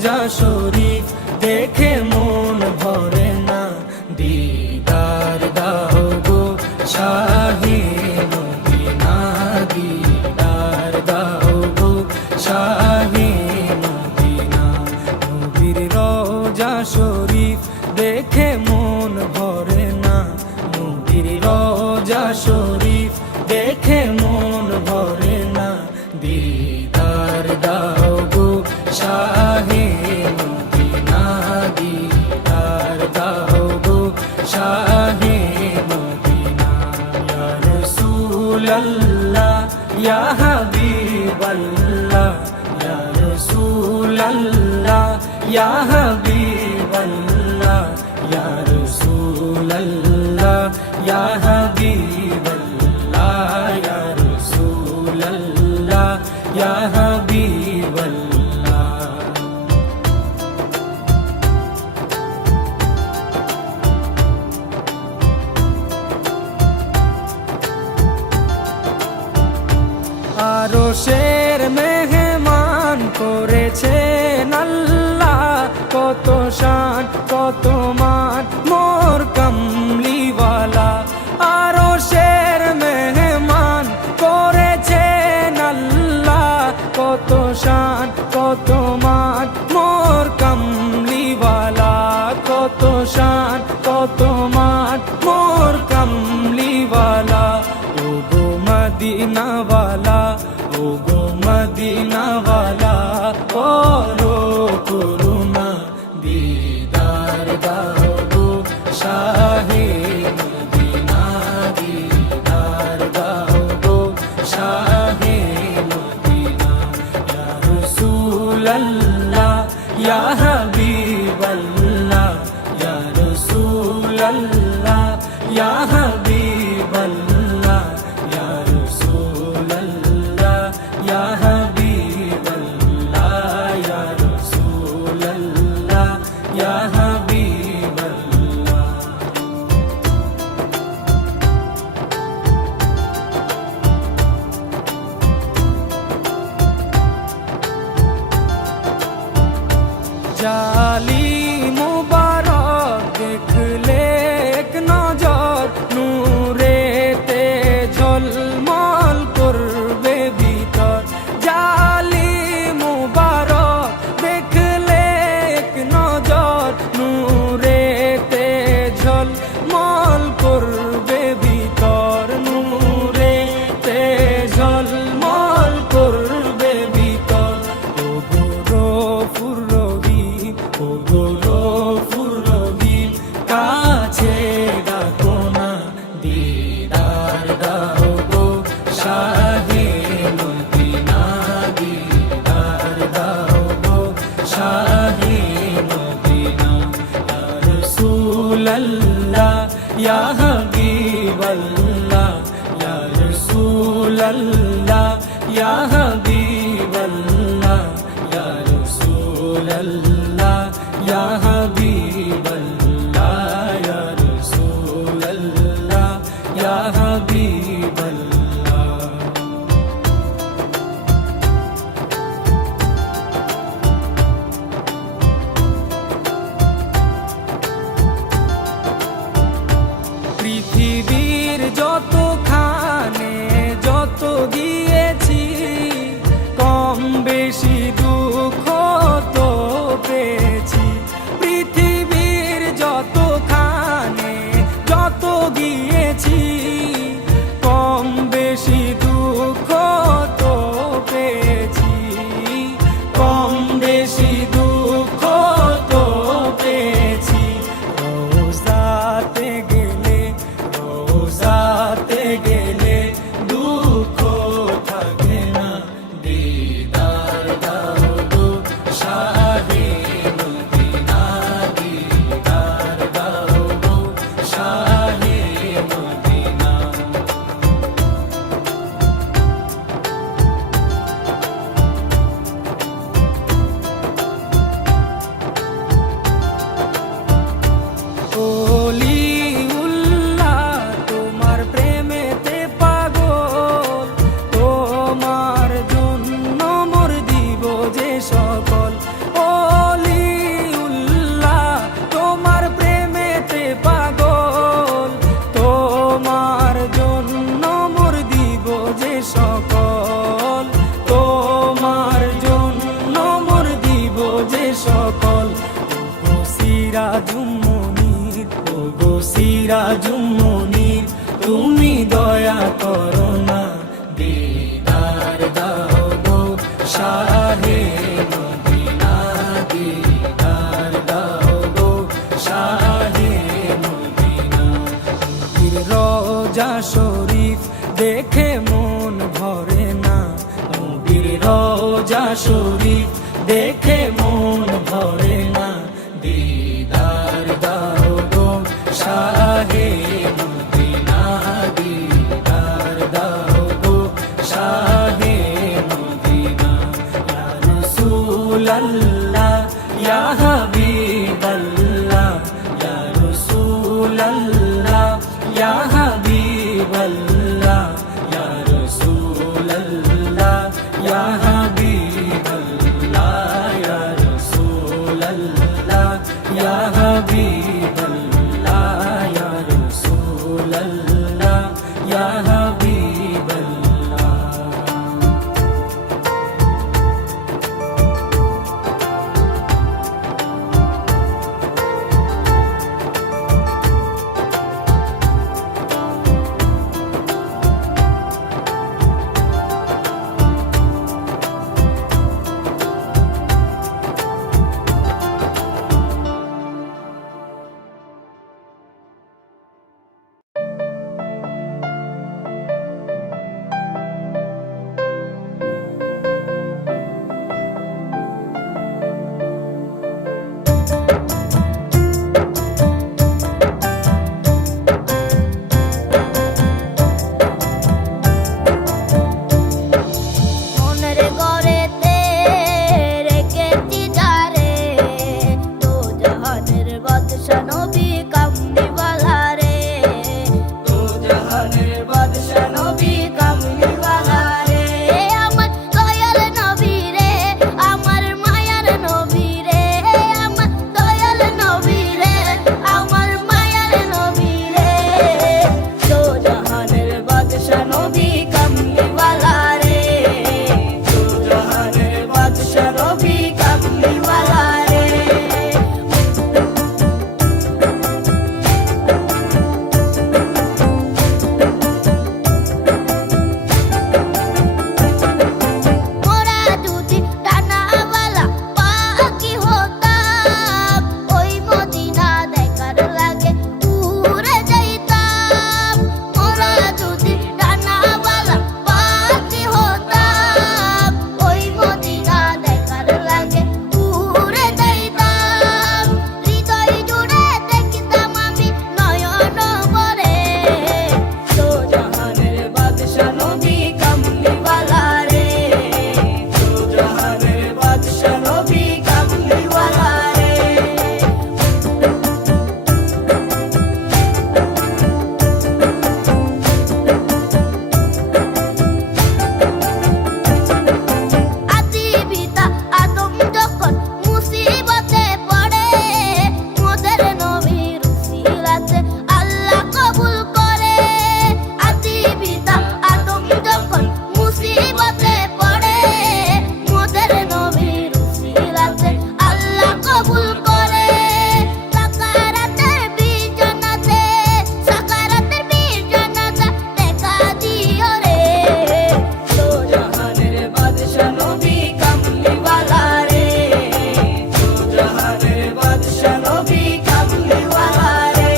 রোজা শরীফ দেখে মন ভরে না, দিদার দাও গো শাহে মদিনা, দিদার দাও গো শাহে মদিনা। নবীর রোজা শরীফ দেখে মন ভরে না, নবীর রোজা শরীফ দেখে মন ভরে না, দিদার দাও গো শাহে মদিনা, দিদার দাও গো শাহে মদিনা। ইয়া রাসূলাল্লাহ ইয়া হাবিবাল্লাহ, ইয়া রাসূলাল্লাহ ইয়া হাবিবাল্লাহ, ইয়া রাসূলাল্লাহ ইয়া হাবিবাল্লাহ, ইয়া রাসূলাল্লাহ ইয়া হাবিবাল্লাহ। আরশের মেহমান করেছেন আল্লাহ, কত শান কত মান মোর কামলিওয়ালা। আরশের মেহমান করেছেন আল্লাহ, কত শান কত মান মোর কামলিওয়ালা, কত শান কত মান মোর কামলিওয়ালা। ও গো মদিনাওয়ালা, ও গো মদিনাওয়ালা, করো করুণা, দিদার দাও গো শাহে মদিনা, দিদার দাও গো শাহে মদিনা। ইয়া রাসূলাল্লাহ ইয়া হাবিবাল্লাহ, ইয়া রাসূলাল্লাহ ইয়া হাবিবাল্লাহ, ইয়া রাসূলাল্লাহ ইয়া হাবিবাল্লাহ, ইয়া রাসূলাল্লাহ ইয়া হাবিবাল্লাহ। জালি মুবারক দেখলে এক নজর, নূরেতে ঝলমল করবে ভিতর। জালি মুবারক দেখলে এক নজর, নূরেতে ঝলমল করবে ভিতর, নূরেতে ঝলমল করবে ভিতর। ও গো গফুর রহিম, ও গো গফুর রহিম, কাছে ডাকো না, দিদার দাও গো শাহে মদিনা, দিদার দাও গো শাহে মদিনা। ইয়া রাসূলাল্লাহ ইয়া হাবিবাল্লাহ, ইয়া রাসূলাল্লাহ ইয়া হাবিবাল্লাহ, ইয়া রাসূলাল্লাহ ইয়া হাবিবাল্লাহ, ইয়া রাসূলাল্লাহ ইয়া হাবিবাল্লাহ। পৃথিবীর যতখানে যত দিয়েছি, কম বেশি দুঃখ তো পেয়েছি। সিরাজুম মুনির, ওগো সিরাজুম মুনির, তুমি দয়া করো না, দিদার দাও গো শাহে মদিনা, দিদার দাও গো শাহে মদিনা। নবীর রওজা শরীফ দেখে মন ভরে না, নবীর রওজা শরীফ দেখে মন ভরে না, দিদার দাও গো শাহে মদিনা, দিদার দাও গো শাহে মদিনা। ইয়া রাসূলাল্লাহ ইয়া হাবিবাল্লাহ, ইয়া রাসূলাল্লাহ ইয়া হাবিবাল্লাহ, ইয়া রাসূলাল্লাহ ইয়া হাবিবাল্লাহ, ইয়া রাসূলাল্লাহ ইয়া হাবিবাল্লাহ, ইয়া রাসূলাল্লাহ ইয়া হাবিবাল্লাহ। মনের ঘরেতে রেখেছি যারে, তো জাহানের বাদশা নবী কামলিওয়ালা রে, তো জাহানের বাদশা নবী কামলিওয়ালা রে। আমার দয়াল নবী রে, আমার মায়ার নবী রে, আমার দয়াল নবী রে, আমার মায়ার নবী রে, তো জাহানের বাদশা নবী কামলিওয়ালা রে, তো জাহানের বাদশা নবী কামলিওয়ালা রে। মোরা যদি ডানাওয়ালা পাখি হতাম, ওই মদিনা দেখার লাগে উড়ে যাইতাম। মোরা যদি ডানাওয়ালা পাখি হতাম, ওই মদিনা দেখার লাগে উড়ে যাইতাম। হৃদয় জুড়ে দেখতাম আমি নয়ন ভরে, তো জাহানের বাদশা নবী কামলিওয়ালা রে, তো জাহানের বাদশা নবী কামলিওয়ালা রে। আদি পিতা আদম যখন মুসিবতে পড়ে, মোদের নবীর উসিলাতে আল্লাহ কবুল করে। আদি পিতা আদম যখন মুসিবতে পড়ে, মোদের নবীর উসিলাতে আল্লাহ কবুল করে। সাকারাতের বিজনাতে, সাকারাতের বিজনাতে দেখা দিও রে, তো জাহানের বাদশা নবী কামলিওয়ালা রে, তো জাহানের বাদশা নবী কামলিওয়ালা রে।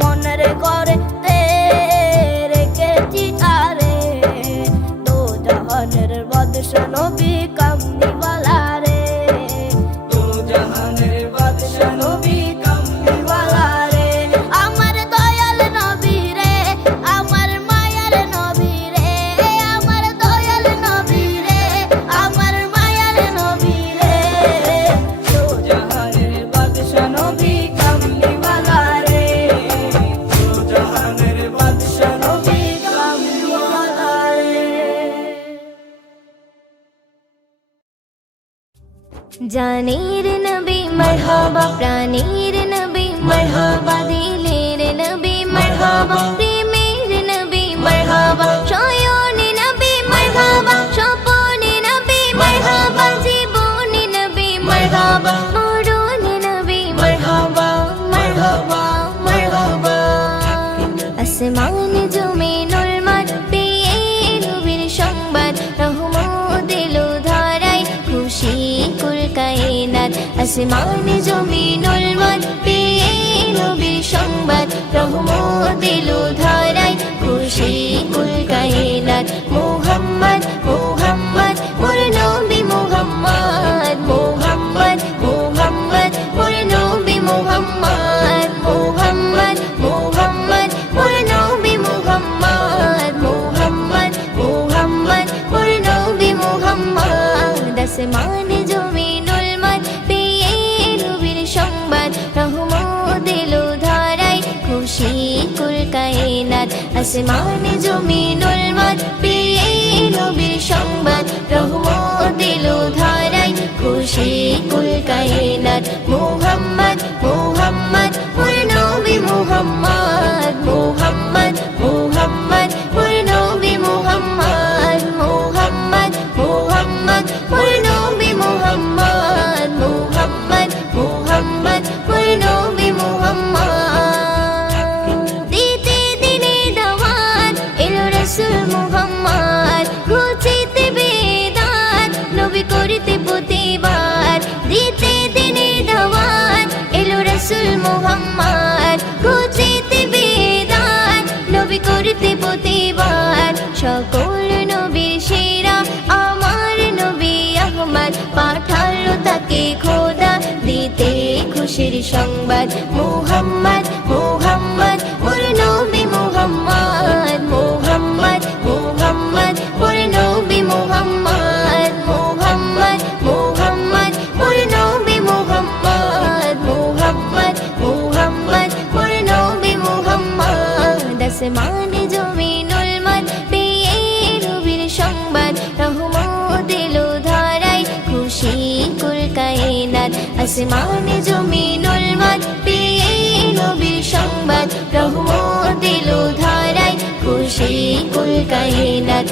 মনের ঘরেতে রেখেছি তারে, তো জাহানের বাদশা নবী কামলিওয়ালা রে, তো জাহানের বাদশা নবী কামলিওয়ালা রে। আমার দয়াল নবী রে, আমার মায়ার নবী রে, আমার দয়াল নবী রে, আমার মায়ার নবী রে, তো জাহানের বাদশা নবী কামলিওয়ালা রে, তো জাহানের বাদশা নবী কামলিওয়ালা রে। জানের নবী মারহাবা, প্রাণের নবী মারহাবা, দিলের নবী মারহাবা, প্রেমের নবী আসমান জমিনুল মাঠ পেয়ে নবীর সংবাদ রহমত এলো ধরায় খুশি কুল কায়নাত আসমান জমিনুল মাঠ পেয়ে নবীর সংবাদ রহমত এলো ধরায় খুশি কুল কায়নাত মুহাম্মদ মুহাম্মদ মোর নবী মুহাম্মদ মুহাম্মদ মুহাম্মদ মোর নবী মুহাম্মদ মুহাম্মদ মুহাম্মদ মোর নবী মুহাম্মদ মুহাম্মদ মুহাম্মদ মোর নবী মুহাম্মদ আসমান জমিনুল মাঠ পেয়ে নবীর সংবাদ রহমত এলো ধরায় খুশি কুল কায়নাত আসমান জমিনুল মাঠ পেয়ে নবীর সংবাদ রহমত এলো ধরায় খুশি কুল কায়নাত মুহাম্মদ মুহাম্মদ মোর নবী মুহাম্মদ মুহাম্মদ মুহাম্মদ মোর নবী মুহাম্মদ মুহাম্মদ মুহাম্মদ মোর নবী মুহাম্মদ মুহাম্মদ মুহাম্মদ মোর নবী মুহাম্মদ দিতে দিনে দাওয়াত এলো রাসূল মুহাম্মদ ঘুচিতে বেদাত নবী করিতে প্রতিবাদ দিতে দিনে দাওয়াত এলো রাসূল মুহাম্মদ ঘুচিতে বেদাত নবী করিতে প্রতিবাদ সকল নবীর সেরা আমার নবী আহমদ পাঠালো তাকে খোদা দিতে খুশির সংবাদ মুহাম্মদ মুহাম্মদ মোর নবী মুহাম্মদ মুহাম্মদ মুহাম্মদ মোর নবী মুহাম্মদ মুহাম্মদ মুহাম্মদ মোর নবী মুহাম্মদ মুহাম্মদ মুহাম্মদ মোর নবী মুহাম্মদ আসমান জমিনুল মাঠ পেয়ে নবীর সংবাদ রহমত এলো ধরায় খুশি কুল কায়নাত আসমান জমিনুল মাঠ পেয়ে নবীর সংবাদ রহমত এলো ধরায় খুশি কুল কায়নাত